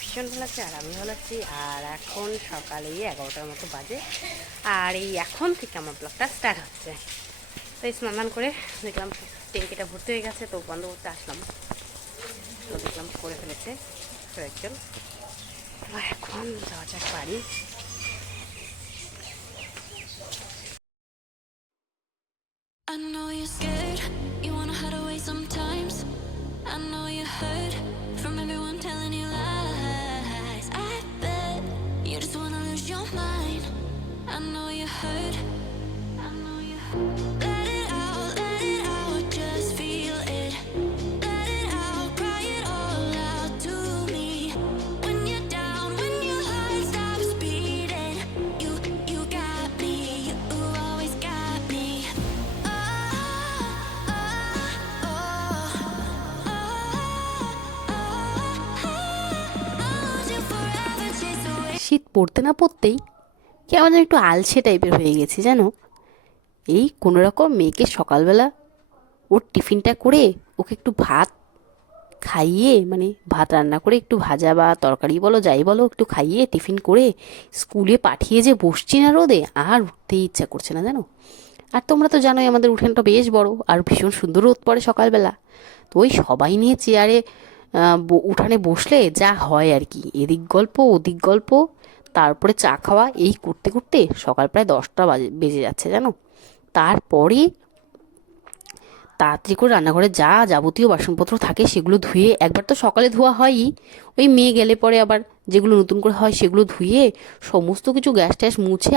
ভীষণ ভালো আছে, আর আমি ভালো আর এখন সকালে এগারোটার মতো বাজে। আর এই এখন থেকে আমার ব্লগটা স্টার্ট হচ্ছে। তো এই স্নান টান করে দেখলাম ট্যাঙ্কিটা ভর্তি হয়ে গেছে তো বন্ধ করতে আসলাম তো দেখলাম করে ফেলেছে কয়েকজন তো এখন যাওয়া যাক বাড়ি I know you're scared, you wanna hide away sometimes. I know you hurt from everyone telling you lies. I bet you just wanna lose your mind. I know you hurt, I know you hurt. শীত পড়তে না পড়তেই কেমন যেন একটু আলসে টাইপের হয়ে গেছে, জানো? এই কোনো রকম মেয়েকে সকালবেলা ওর টিফিনটা করে ওকে একটু ভাত খাইয়ে মানে ভাত রান্না করে একটু ভাজা বা তরকারি বলো, যাই বলো, একটু খাইয়ে টিফিন করে স্কুলে পাঠিয়ে যে বসছি না রোদে, আর উঠতেই ইচ্ছা করছে না, জানো? আর তোমরা তো জানোই আমাদের উঠোনটা বেশ বড়, আর ভীষণ সুন্দর রোদ পড়ে সকালবেলা। তো ওই সবাই নিয়ে চেয়ারে উঠানে বসলে যা হয় আর কি, এদিক গল্প, ওদিক গল্প তারপরে চা খাওয়া এই করতে করতে সকাল প্রায় দশটা বাজে, বেজে যাচ্ছে, জানো? তারপরে তাড়াতাড়ি করে রান্নাঘরে যা যাবতীয় বাসনপত্র থাকে সেগুলো ধুয়ে একবার তো সকালে ধোয়া হয়ই। ওই মেয়ে গেলে পরে আবার যেগুলো নতুন করে হয় সেগুলো ধুয়ে সমস্ত কিছু গ্যাস ট্যাস মুছে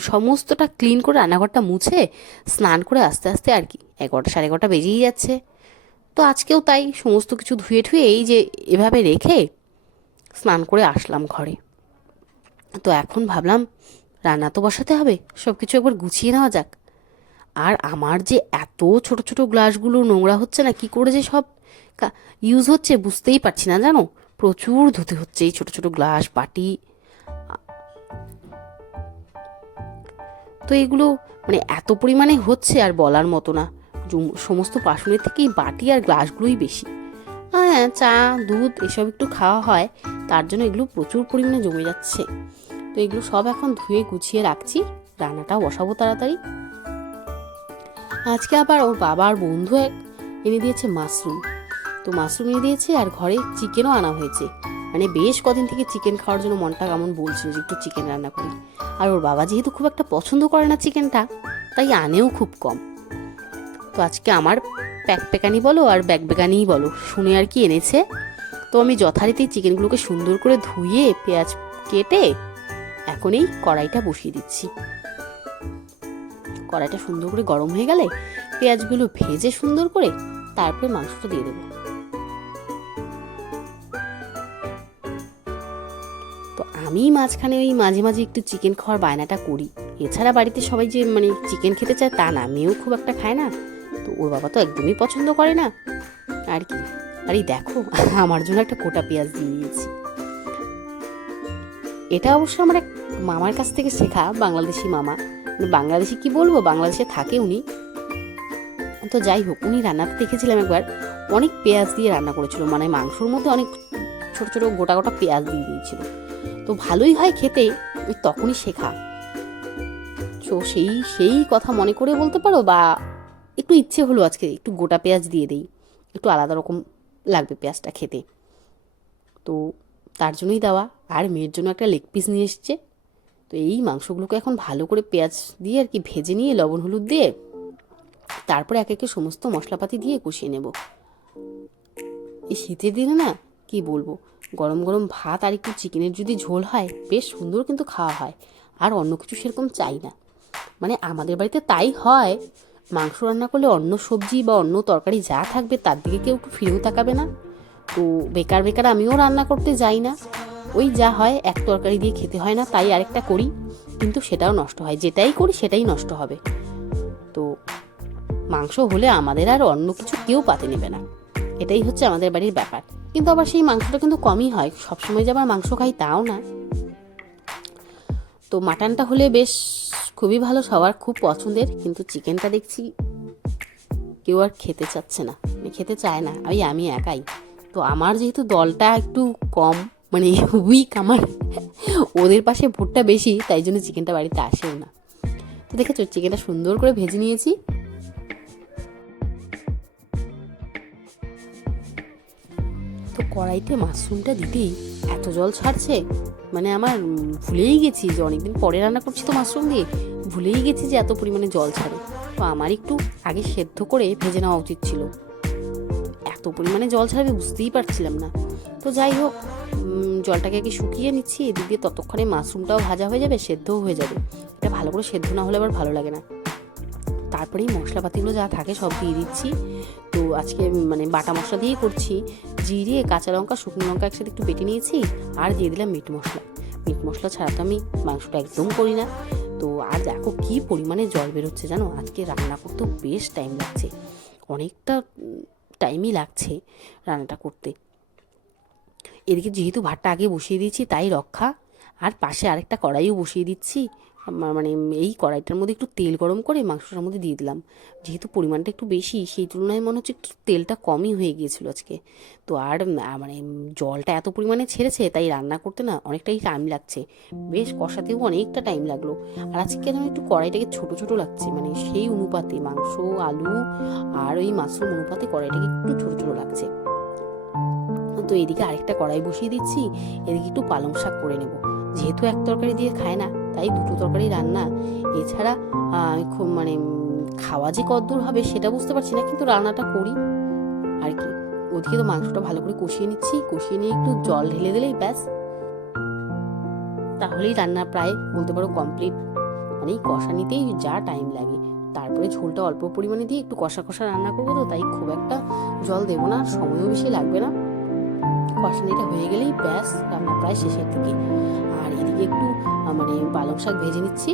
সমস্তটা ক্লিন করে রান্নাঘরটা মুছে স্নান করে আস্তে আস্তে আর কি, এগারোটা সাড়ে এগারোটা বেজেই যাচ্ছে। তো আজকেও তাই, সমস্ত কিছু ধুয়ে ঠুয়ে এই যে এভাবে রেখে স্নান করে আসলাম ঘরে। তো এখন ভাবলাম, রান্না তো বসাতে হবে সব কিছু একবার গুছিয়ে নেওয়া যাক। আর আমার যে এত ছোট ছোট গ্লাসগুলো নোংরা হচ্ছে না, কি করে যে সব ইউজ হচ্ছে বুঝতেই পারছি না, জানো? প্রচুর ধুতে হচ্ছে এই ছোট ছোট গ্লাস, বাটি। তো এগুলো মানে এত পরিমাণে হচ্ছে আর বলার মতো না। সমস্ত বাসনের থেকেই বাটি আর গ্লাসগুলোই বেশি। হ্যাঁ চা, দুধ, এসব একটু খাওয়া হয়, তার জন্য এগুলো প্রচুর পরিমাণে জমে যাচ্ছে। তো এগুলো সব এখন ধুয়ে গুছিয়ে রাখছি। রান্নাটাও বসাবো তাড়াতাড়ি। আজকে আবার ওর বাবার বন্ধু এক এনে দিয়েছে মাশরুম। তো মাশরুম এনে দিয়েছে আর ঘরে চিকেনও আনা হয়েছে। মানে বেশ কদিন থেকে চিকেন খাওয়ার জন্য মনটা কেমন বলছিল যে একটু চিকেন রান্না করি। আর ওর বাবা যেহেতু খুব একটা পছন্দ করে না চিকেনটা, তাই আনেও খুব কম। তো আজকে আমার প্যাক প্যাকানি বলো আর ব্যাগ বেগানিই বলো, শুনে আর কি এনেছে। তো আমি যথারীতি চিকেনগুলোকে সুন্দর করে ধুয়ে পেঁয়াজ কেটে এখন এই কড়াইটা বসিয়ে দিচ্ছি। কড়াইটা সুন্দর করে গরম হয়ে গেলে পেঁয়াজগুলো ভেজে সুন্দর করে তারপরে মাংসটা দিয়ে দেবো। তো আমি মাঝখানে ওই মাঝে মাঝে একটু চিকেন খাওয়ার বায়নাটা করি। এছাড়া বাড়িতে সবাই যে মানে চিকেন খেতে চায় তা না মেয়েও খুব একটা খায় না। তো ওর বাবা তো একদমই পছন্দ করে না। আর কি? আরে দেখো, আমার জন্য একটা কোটা পেঁয়াজ দিয়ে দিয়েছি। এটা অবশ্য আমার এক মামার কাছ থেকে শেখা, বাংলাদেশি মামা। মানে বাংলাদেশি কি বলব? বাংলাদেশে থাকে উনি। তো যাই হোক, উনি রান্নাতে দেখেছিলাম একবার, অনেক পেঁয়াজ দিয়ে রান্না করেছিল। মানে মাংসর মধ্যে অনেক ছোট ছোট গোটা গোটা পেঁয়াজ দিয়ে দিয়েছিল। তো ভালোই হয় খেতে, ওই তখনই শেখা। তো সেই সেই কথা মনে করে বলতে পারো বা একটু ইচ্ছে হলো আজকে একটু গোটা পেঁয়াজ দিয়ে দেই। একটু আলাদা রকম লাগবে পেঁয়াজটা খেতে। তো তার জন্যই দেওয়া। আর মেয়ের জন্য একটা লেগ পিস নিয়ে এসছে। তো এই মাংসগুলোকে এখন ভালো করে পেঁয়াজ দিয়ে আর কি ভেজে নিয়ে, লবণ, হলুদ দিয়ে তারপরে এক একে সমস্ত মশলাপাতি দিয়ে কষিয়ে নেব। এই শীতের দিনে না, কি বলব, গরম গরম ভাত আর একটু চিকেনের যদি ঝোল হয়, বেশ সুন্দর কিন্তু খাওয়া হয়। আর অন্য কিছু সেরকম চাই না। মানে আমাদের বাড়িতে তাই হয়, মাংস রান্না করলে অন্য সবজি বা অন্য তরকারি যা থাকবে তার দিকে কেউ একটু ফিরেও তাকাবে না। তো বেকার বেকার আমিও রান্না করতে যাই না। ওই যা হয়, এক তরকারি দিয়ে খেতে হয় না, তাই আরেকটা করি। কিন্তু সেটাও নষ্ট হয়। যেটাই করি, সেটাই নষ্ট হবে। তো মাংস হলে আমাদের আর অন্য কিছু কেউ পাতে নেবে না। এটাই হচ্ছে আমাদের বাড়ির ব্যাপার। কিন্তু আবার সেই মাংসটা কিন্তু কমই হয়। সবসময় যে আবার মাংস খাই, তাও না। তো মাটনটা হলে বেশ খুবই ভালো, সবার খুব পছন্দের। কিন্তু চিকেনটা দেখছি কেউ আর খেতে চাচ্ছে না। মানে খেতে চায় না। ওই আমি একাই। তো আমার যেহেতু দলটা একটু কম মানে উইক আমার। ওদের পাশে ভোটটা বেশি, তাই জন্য চিকেনটা বাড়িতে আসেও না। তো দেখেছ চিকেনটা সুন্দর করে ভেজে নিয়েছি। তো কড়াইতে মাশরুমটা দিতেই এত জল ছাড়ছে মানে আমার ভুলেই গেছি যে অনেকদিন পরে রান্না করছি তো মাশরুম দিয়ে, ভুলেই গেছি যে এত পরিমাণে জল ছাড়ে। তো আমার একটু আগে সেদ্ধ করে ভেজে নেওয়া উচিত ছিল। এত পরিমাণে জল ছাড়বে বুঝতেই পারছিলাম না। তো যাই হোক জলটাকে আগে শুকিয়ে নিচ্ছি, এদিক দিয়ে ততক্ষণে মাশরুমটাও ভাজা হয়ে যাবে, সেদ্ধও হয়ে যাবে। এটা ভালো করে সেদ্ধ না হলে আবার ভালো লাগে না। তারপরেই মশলাপাতিগুলো যা থাকে সব দিয়ে দিচ্ছি। তো আজকে মানে বাটা মশলা দিয়েই করছি। জিরে, কাঁচা লঙ্কা, শুকনো লঙ্কা একসাথে একটু বেটে নিয়েছি আর দিয়ে দিলাম মিট মশলা। মিট মশলা ছাড়া তো আমি মাংসটা একদম করি না। তো আর দেখো কি পরিমাণে জল বেরোচ্ছে জানো? আজকে রান্না করতেও বেশ টাইম লাগছে। অনেকটা টাইমই লাগছে রান্নাটা করতে। এদিকে যেহেতু ভাতটা আগে বসিয়ে দিয়েছি, তাই রক্ষা। আর পাশে আরেকটা কড়াইও বসিয়ে দিচ্ছি। মানে এই কড়াইটার মধ্যে একটু তেল গরম করে মাংসটার মধ্যে দিয়ে দিলাম। যেহেতু পরিমাণটা একটু বেশি, সেই তুলনায় মনে হচ্ছে একটু তেলটা কমই হয়ে গিয়েছিল আজকে। তো আর মানে জলটা এত পরিমাণে ছেড়েছে, তাই রান্না করতে না অনেকটাই টাইম লাগছে। বেশ কষাতেও অনেকটা টাইম লাগল। আর আজকে যেন একটু কড়াইটাকে ছোট ছোট লাগছে মানে সেই অনুপাতে মাংস, আলু আর ওই মাশরুম অনুপাতে কড়াইটাকে একটু ছোট ছোট লাগছে। তো এদিকে আরেকটা কড়াই বসিয়ে দিচ্ছি, এদিকে একটু পালং শাক করে নেব। যেহেতু এক তরকারি দিয়ে খায় না, তাই দুটো তরকারি রান্না। এছাড়া খুব মানে খাওয়া যে কদ্দূর হবে সেটা বুঝতে পারছি না, কিন্তু রান্নাটা করি। আর কি, ওদিকে তো মাংসটা ভালো করে কষিয়ে নিচ্ছি, কষিয়ে নিয়ে একটু জল ঢেলে দিলেই ব্যাস। তাহলেই রান্না প্রায় বলতে পারো কমপ্লিট মানে এই কষানিতেই যা টাইম লাগে। তারপরে ঝোলটা অল্প পরিমাণে দিয়ে একটু কষা কষা রান্না করব তো, তাই খুব একটা জল দেবো না সময়ও বেশি লাগবে না। কষানিটা হয়ে গেলেই ব্যাস, রান্না প্রায় শেষের দিকে। আর এদিকে একটু মানে পালং শাক ভেজে নিচ্ছি।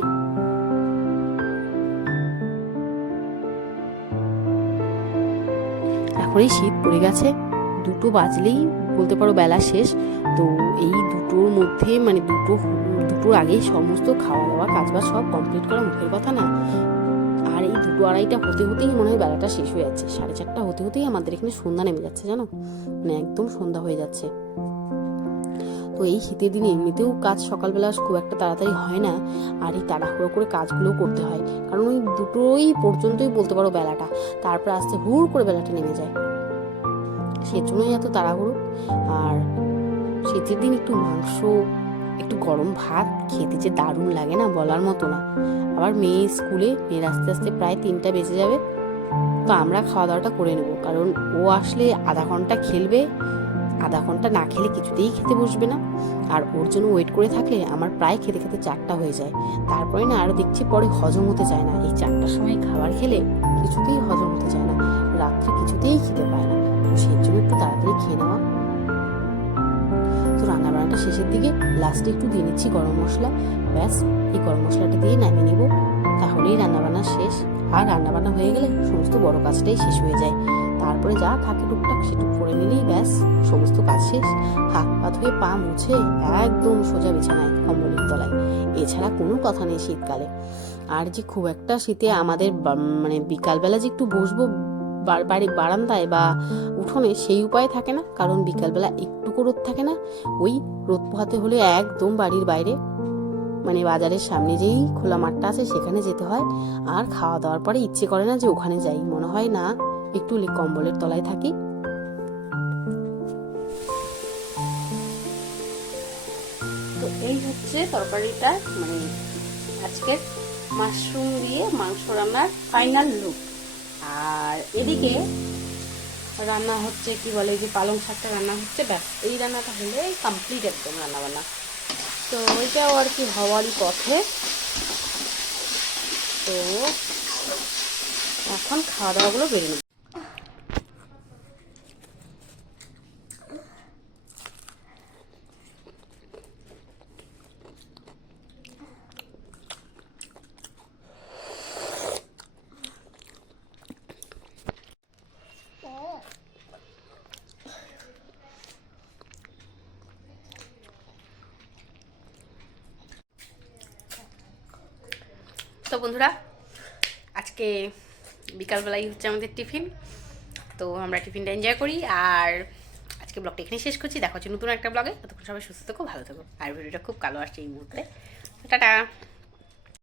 এখন এই শীত পড়ে গেছে, দুটো বাজলেই বলতে পারো বেলা শেষ। তো এই দুটোর মধ্যে মানে দুটো দুটোর আগেই সমস্ত খাওয়া দাওয়া কাজবাজ সব কমপ্লিট করা মুখের কথা না? আর এই দুটো আড়াইটা হতে হতেই মনে হয় বেলাটা শেষ হয়ে যাচ্ছে। সাড়ে চারটা হতে হতেই আমাদের এখানে সন্ধ্যা নেমে যাচ্ছে, জানো? মানে একদম সন্ধ্যা হয়ে যাচ্ছে। তো এই শীতের দিনে এমনিতেও কাজ সকালবেলা খুব একটা তাড়াতাড়ি হয় না, আর এই তাড়াহুড়ো করে কাজগুলোও করতে হয়। কারণ ওই দুটোই পর্যন্তই বলতে পারো বেলাটা। তারপর আস্তে হুড় করে বেলাটা নেমে যায়। সেজন্যই এত তাড়াহুড়ো। আর শীতের দিন একটু মাংস একটু গরম ভাত খেতে যে দারুণ লাগে না বলার মতো না। আবার মেয়ে স্কুলে, মেয়ের আস্তে আস্তে প্রায় তিনটা বেজে যাবে। তো আমরা খাওয়া দাওয়াটা করে নেব। কারণ ও আসলে আধা ঘণ্টা খেলবে, আধা ঘণ্টা না খেলে কিছুতেই খেতে বসবে না। আর ওর জন্য ওয়েট করে থাকলে আমার প্রায় খেতে খেতে চারটা হয়ে যায়। তারপরে না আরও দেখছি পরে হজম হতে চায় না। এই চারটার সময় খাবার খেলে কিছুতেই হজম হতে চায় না। রাত্রে কিছুতেই খেতে পায় না। সেই জন্য একটু তাড়াতাড়ি খেয়ে নেওয়া তো রান্না বান্নাটা শেষের দিকে লাস্টে একটু দিয়ে নিচ্ছি গরম মশলা। ব্যাস, এই গরম মশলাটা দিয়ে নামিয়ে নেব। তাহলেই রান্নাবান্না শেষ। আর রান্নাবান্না হয়ে গেলে সমস্ত বড় কাজটাই শেষ হয়ে যায়। তারপরে যা থাকে টুকটাক সেটুকু করে নিলেই ব্যাস, সমস্ত কাজ শেষ। হাত পা ধুয়ে পা মুছে একদম সোজা বিছানায়, কম্বলের তলায়। এছাড়া কোনো কথা নেই শীতকালে। আর যে খুব একটা শীতে আমাদের মানে বিকালবেলা যে একটু বসবো বাড়ির বারান্দায় বা উঠোনে সেই উপায় থাকে না, কারণ বিকালবেলা একটুকু রোদ থাকে না। ওই রোদ পোহাতে হলে একদম বাড়ির বাইরে মানে বাজারের সামনে যেই খোলা মাঠটা আছে সেখানে যেতে হয়। আর খাওয়া দাওয়ার পরে ইচ্ছে করে না যে ওখানে যাই, মনে হয় না একটু কম্বলের তলায় থাকি। তো এই হচ্ছে তরকারিটা মানে আজকের মাশরুম দিয়ে মাংস রান্নার ফাইনাল লুক আর এদিকে রান্না হচ্ছে, কি বলে যে পালং শাকটা রান্না হচ্ছে, ব্যাস। এই রান্নাটা হলে কমপ্লিট একদম রান্না বান্না তো ওইটাও আর কি হওয়ারই পথে। তো এখন খাওয়া দাওয়াগুলো বেরিয়ে তো বন্ধুরা, আজকে বিকালবেলাই হচ্ছে আমাদের টিফিন। তো আমরা টিফিনটা এনজয় করি আর আজকে ব্লগটা এখানে শেষ করছি। দেখা হচ্ছে নতুন একটা ব্লগে ততক্ষণ সবাই সুস্থ থাকো, ভালো থাকো। আর ভিডিওটা খুব কালো আসছে এই মুহূর্তে। টাটা!